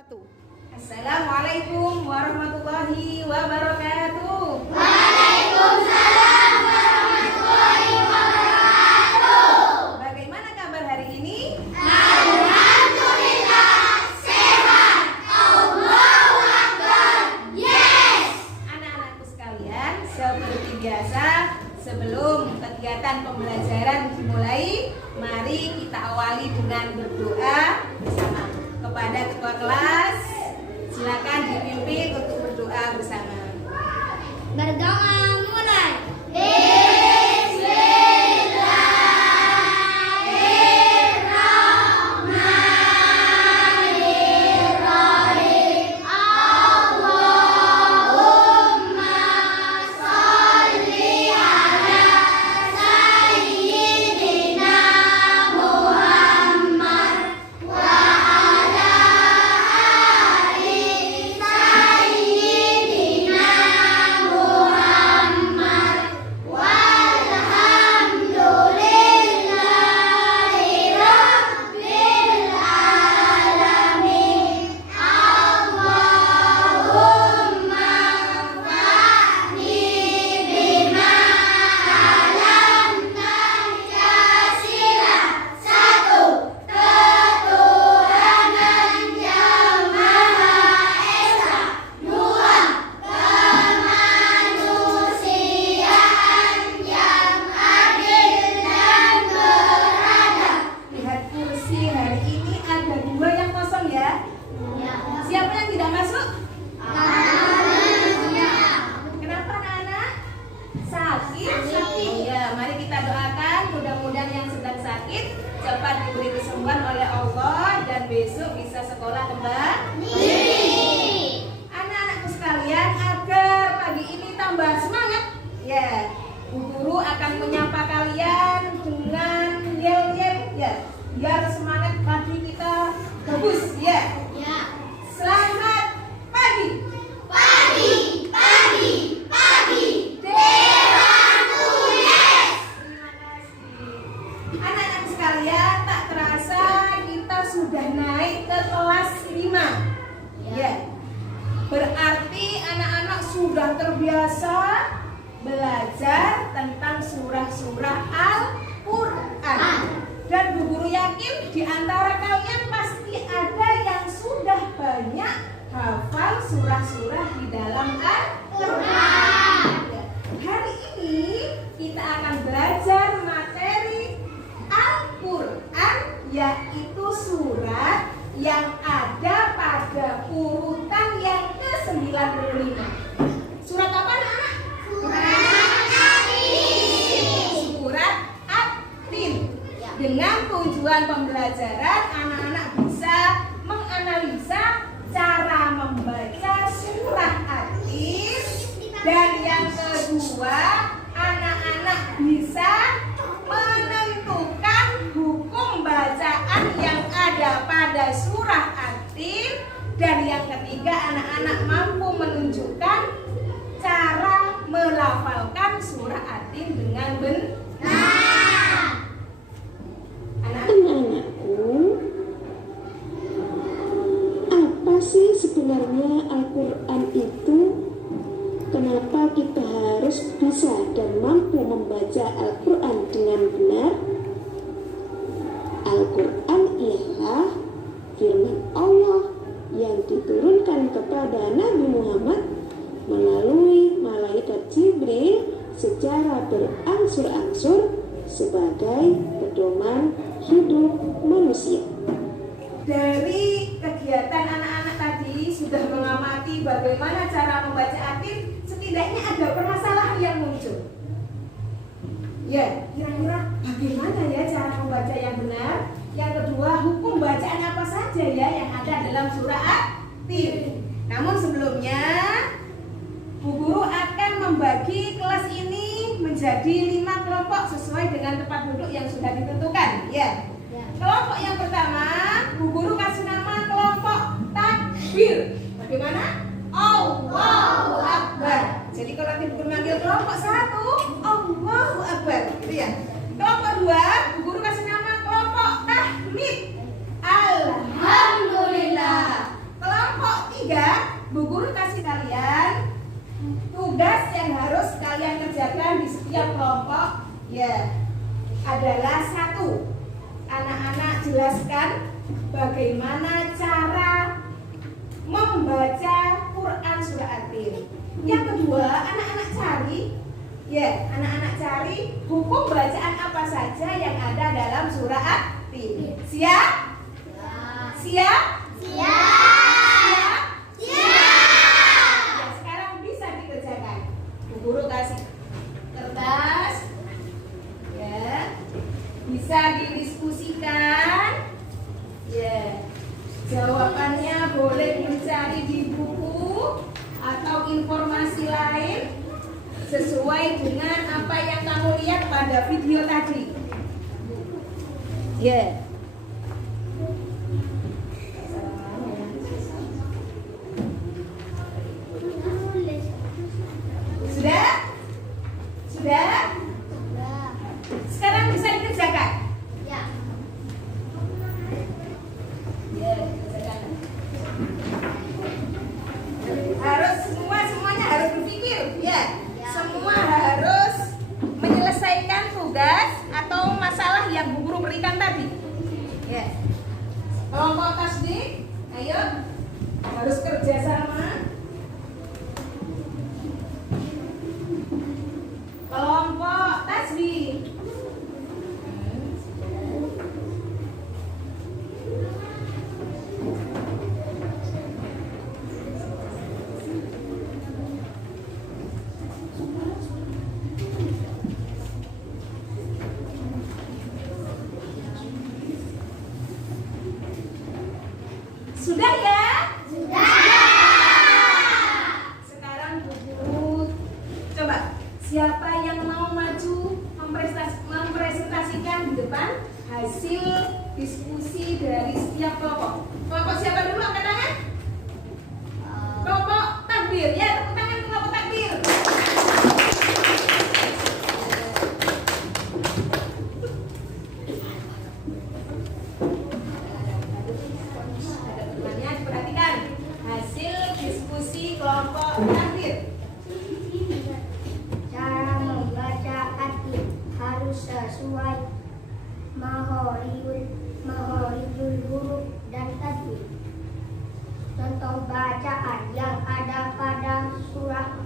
wabarakatuh. Assalamualaikum warahmatullahi wabarakatuh. Waalaikumsalam warahmatullahi wabarakatuh. Bagaimana kabar hari ini? Alhamdulillah sehat. Allahu Akbar. Yes. Anak-anakku sekalian, seperti biasa, sebelum kegiatan pembelajaran dimulai, mari kita awali dengan berdoa bersama. Kepada ketua kelas, silakan dipimpin untuk berdoa bersama. Berdoa mulai. Bismillahirrahmanirrahim. Allahumma sholli ala sayyidina Muhammad wa ala ali sayyidina Muhammad walhamdulillahi rabbil alamin. Allahumma fa'ni bima alamna jasila. Satu, ketuhanan yang maha esa. Dua, kemanusiaan yang adil dan beradab. Lihat kursi hari ini ada 2 yang kosong ya. Siapa yang tidak masuk? Kenapa anak-anak? Sakit? Ya, mari kita doakan mudah-mudahan yang sedang sakit cepat diberi kesembuhan oleh Allah dan besok bisa sekolah kembali. Anak-anakku sekalian, agar pagi ini tambah semangat, ya, Bu Guru akan menyapa kalian dengan yel-yel, ya, biar semangat pagi kita bagus, ya. Selamat pagi. Pagi, pagi, pagi. Dewanku yes. Terima kasih. Anak-anak sekalian, tak terasa kita sudah naik ke kelas 5. Ya. Berarti anak-anak sudah terbiasa belajar tentang surah-surah Al-Qur'an. Dan Bu Guru yakin di antara kalian pasti ada yang sudah banyak hafal surah-surah di dalam Al-Qur'an. Hari ini kita akan belajar materi Al-Qur'an, yaitu surat yang ada pada urutan yang ke-95. Surat apa anak-anak? Surat At-Tin. Dengan tujuan pembelajaran, anak-anak bisa menganalisa cara membaca surah At-Tin. Dan yang kedua, anak-anak bisa menentukan hukum bacaan yang ada pada surah At-Tin. Dan yang ketiga, anak-anak mampu menunjukkan cara melafalkan surah At-Tin dengan benar. Anak-anakku, apa sih sebenarnya Al-Quran itu? Kenapa kita harus bisa dan mampu membaca Al-Quran dengan benar? Al-Quran ialah firman Allah yang diturunkan kepada Nabi Muhammad melalui malaikat Jibril secara berangsur-angsur sebagai pedoman hidup manusia. Dari kegiatan anak-anak tadi sudah mengamati bagaimana cara membaca At-Tin, setidaknya ada permasalahan yang muncul. Ya, kira-kira bagaimana ya cara membaca yang benar? Yang kedua, hukum bacaan apa saja ya yang ada dalam surah At-Tin? Namun sebelumnya, Bu Guru akan membagi kelas ini menjadi 5 kelompok sesuai dengan tempat duduk yang sudah ditentukan. Ya. Kelompok yang pertama, Bu Guru kasih nama kelompok takbir. Bagaimana? Allahu Akbar. Jadi kalau nanti Bu Guru manggil kelompok 1, Allahu Akbar, gitu ya. Kelompok 2, Bu Guru kasih nama kelompok tahmid. Alhamdulillah. setiap kelompok ya adalah satu. Anak-anak jelaskan bagaimana cara membaca Quran surah At-Tin. Yang kedua, anak-anak cari hukum bacaan apa saja yang ada dalam surah At-Tin. Siap? Siap? Siap. Ya, sekarang bisa dikerjakan. Bu Guru kasih kertas. Ya. Bisa didiskusikan. Ya. Jawabannya boleh mencari di buku atau informasi lain sesuai dengan apa yang kamu lihat pada video tadi. Ya. Sudah? Sudah? Sekarang bisa dikerjakan. Ya. Ya, dikerjakan. Harus semuanya harus berpikir, ya. Semua harus menyelesaikan tugas atau masalah yang Bu Guru berikan tadi. Ya. Kelompok tasdik, ayo harus kerjasama. Kelompok tasbih. Sudah ya? Sekarang Bu Guru coba siapa yang mau maju mempresentasikan di depan hasil diskusi dari setiap kelompok. Kelompok siapa dulu angkat tangan? Kelompok takbir ya, tepuk tangan kelompok takbir. Perhatikan hasil diskusi kelompok takbir. Cara membaca At-Tin harus sesuai mahorijul huruf dan tajwid. Contoh bacaan yang ada pada surah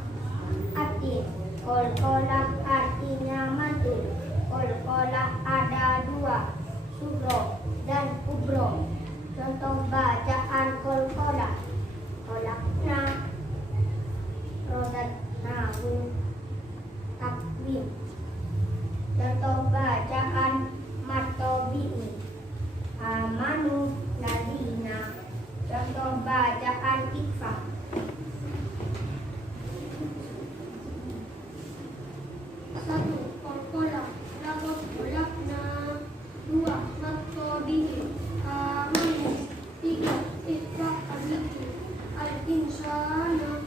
At-Tin. Qalqalah artinya mantul. Qalqalah ada dua, sugro dan kubro. Contoh bacaan qalqalah. Kolakna, rodatnahu, takwim. Contoh bacaan matobi'i, amanu ladina. Contoh bacaan ikfa. Satu, kolkolah, lapor kolakna. Dua, matobi'i, amanu. Tiga, ikfa abiki, al-insana.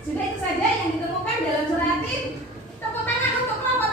Sudah itu saja yang ditemukan dalam surah At-Tin. Tepuk tangan untuk kelompok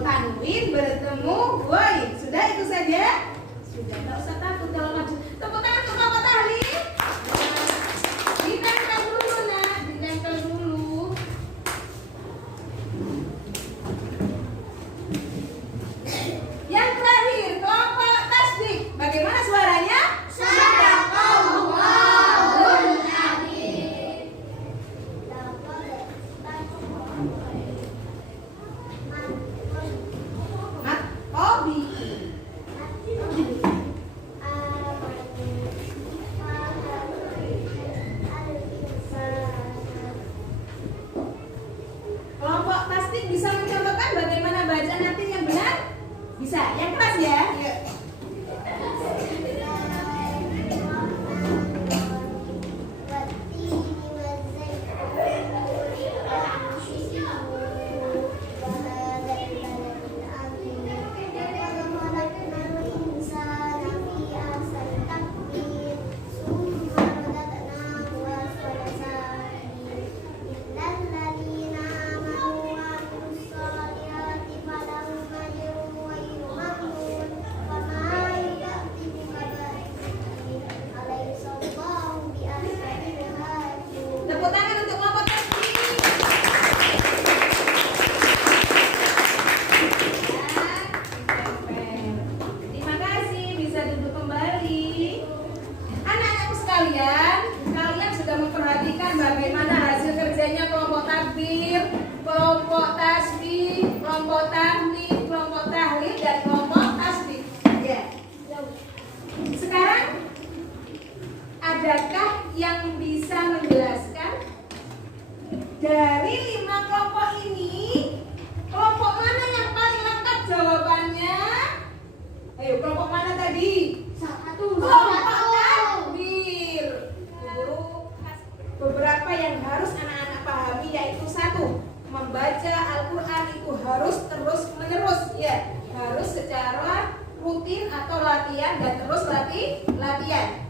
tanwin bertemu goin. Sudah itu saja? Sudah, nggak usah takut kalau maju. Tepuk tangan untuk Bapak Tahlil. Ditempel dulu nak, ditempel dulu. Yang terakhir, kelompok tasbih. Bagaimana suaranya? Kelompok tasbih bisa mencontohkan bagaimana bacaan nanti yang benar? Bisa, yang keras ya. Yuk. Tepuk tangan untuk kelompok tasbih. Terima kasih, bisa duduk kembali. Anak-anakku sekalian, kalian sudah memperhatikan bagaimana hasil kerjanya kelompok takbir, kelompok tasbih, kelompok tahmid, kelompok tahlil, dan kelompok tasbih. Ya. Sekarang, adakah yang bisa menjelaskan dari 5 kelompok ini, kelompok mana yang paling lengkap jawabannya? Ayo, kelompok mana tadi? Kelompok takbir. Guru beberapa yang harus anak-anak pahami, yaitu 1, membaca Al-Quran itu harus terus menerus, ya, harus secara rutin atau latihan dan terus latihan.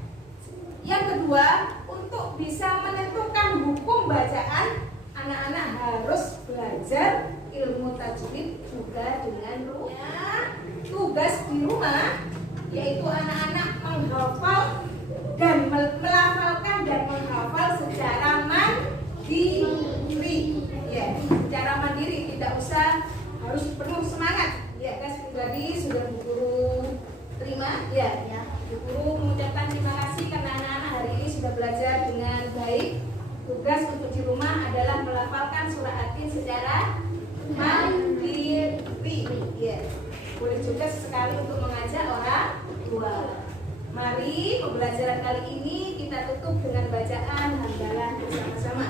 Yang kedua, untuk bisa menentukan hukum bacaan, anak-anak harus belajar ilmu tajwid juga dengan tugas di rumah, yaitu anak-anak menghafal dan melafalkan dan menghafal secara mandiri. Ya, secara mandiri, tidak usah harus penuh semangat. Ya, tes pribadi sudah Bu Guru terima. Ya. Bu Guru mengucapkan terima kasih karena anak-anak hari ini sudah belajar dengan baik. Tugas untuk di rumah adalah melafalkan surah Atin secara mandiri. Ya. Boleh juga sesekali untuk mengajak orang tua. Mari pembelajaran kali ini kita tutup dengan bacaan hamdalah bersama-sama.